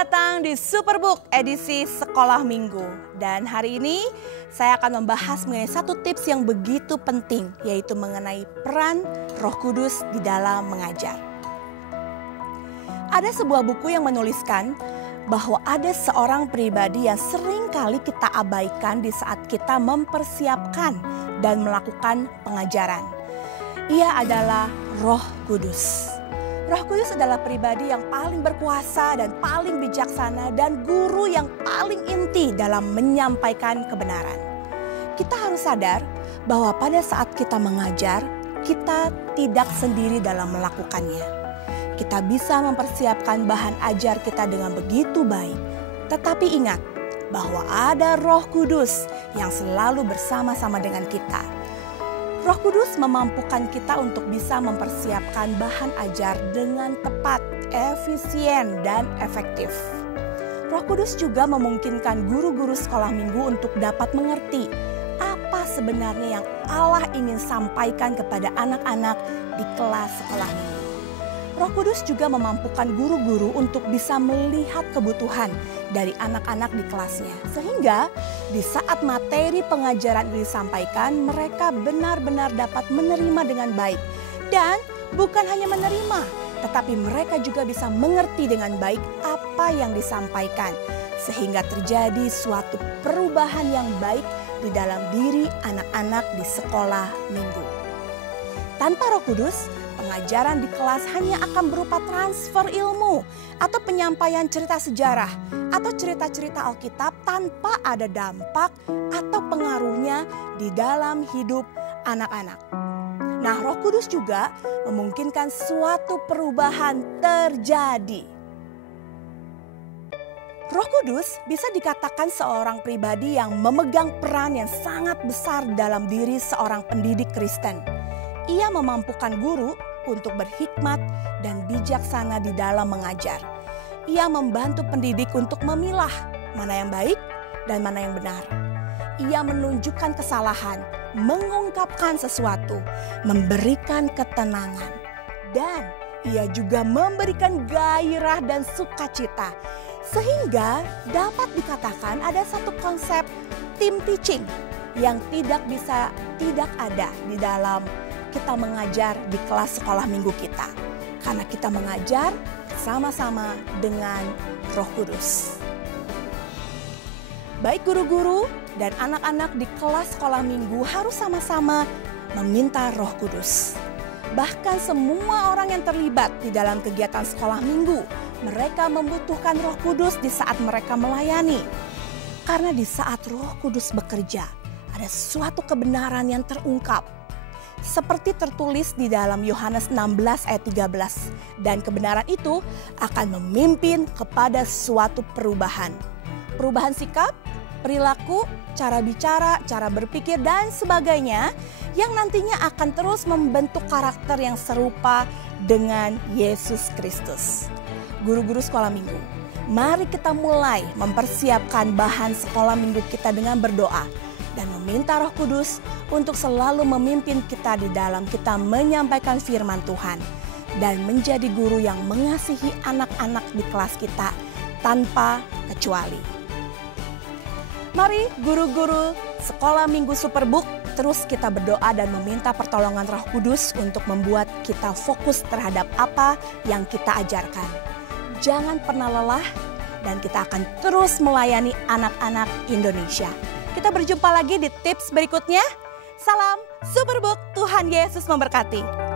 datang di Superbook edisi Sekolah Minggu. Dan hari ini saya akan membahas mengenai satu tips yang begitu penting, yaitu mengenai peran Roh Kudus di dalam mengajar. Ada sebuah buku yang menuliskan bahwa ada seorang pribadi yang sering kali kita abaikan di saat kita mempersiapkan dan melakukan pengajaran. Ia adalah Roh Kudus. Roh Kudus adalah pribadi yang paling berkuasa dan paling bijaksana dan guru yang paling inti dalam menyampaikan kebenaran. Kita harus sadar bahwa pada saat kita mengajar, kita tidak sendiri dalam melakukannya. Kita bisa mempersiapkan bahan ajar kita dengan begitu baik. Tetapi ingat bahwa ada Roh Kudus yang selalu bersama-sama dengan kita. Roh Kudus memampukan kita untuk bisa mempersiapkan bahan ajar dengan tepat, efisien, dan efektif. Roh Kudus juga memungkinkan guru-guru sekolah minggu untuk dapat mengerti apa sebenarnya yang Allah ingin sampaikan kepada anak-anak di kelas sekolah minggu. Roh Kudus juga memampukan guru-guru untuk bisa melihat kebutuhan dari anak-anak di kelasnya. Sehingga di saat materi pengajaran disampaikan, mereka benar-benar dapat menerima dengan baik. Dan bukan hanya menerima, tetapi mereka juga bisa mengerti dengan baik apa yang disampaikan. Sehingga terjadi suatu perubahan yang baik di dalam diri anak-anak di sekolah minggu. Tanpa Roh Kudus, pengajaran di kelas hanya akan berupa transfer ilmu atau penyampaian cerita sejarah atau cerita-cerita Alkitab tanpa ada dampak atau pengaruhnya di dalam hidup anak-anak. Nah, Roh Kudus juga memungkinkan suatu perubahan terjadi. Roh Kudus bisa dikatakan seorang pribadi yang memegang peran yang sangat besar dalam diri seorang pendidik Kristen. Ia memampukan guru untuk berhikmat dan bijaksana di dalam mengajar. Ia membantu pendidik untuk memilah mana yang baik dan mana yang benar. Ia menunjukkan kesalahan, mengungkapkan sesuatu, memberikan ketenangan. Dan ia juga memberikan gairah dan sukacita. Sehingga dapat dikatakan ada satu konsep team teaching yang tidak ada di dalam kita mengajar di kelas sekolah minggu kita. Karena kita mengajar sama-sama dengan Roh Kudus. Baik guru-guru dan anak-anak di kelas sekolah minggu harus sama-sama meminta Roh Kudus. Bahkan semua orang yang terlibat di dalam kegiatan sekolah minggu, mereka membutuhkan Roh Kudus di saat mereka melayani. Karena di saat Roh Kudus bekerja, ada suatu kebenaran yang terungkap. Seperti tertulis di dalam Yohanes 16 ayat 13. Dan kebenaran itu akan memimpin kepada suatu perubahan. Perubahan sikap, perilaku, cara bicara, cara berpikir dan sebagainya. Yang nantinya akan terus membentuk karakter yang serupa dengan Yesus Kristus. Guru-guru sekolah minggu, mari kita mulai mempersiapkan bahan sekolah minggu kita dengan berdoa. Dan meminta Roh Kudus untuk selalu memimpin kita di dalam kita menyampaikan firman Tuhan. Dan menjadi guru yang mengasihi anak-anak di kelas kita tanpa kecuali. Mari guru-guru sekolah minggu Superbook terus kita berdoa dan meminta pertolongan Roh Kudus untuk membuat kita fokus terhadap apa yang kita ajarkan. Jangan pernah lelah dan kita akan terus melayani anak-anak Indonesia. Kita berjumpa lagi di tips berikutnya. Salam Superbook, Tuhan Yesus memberkati.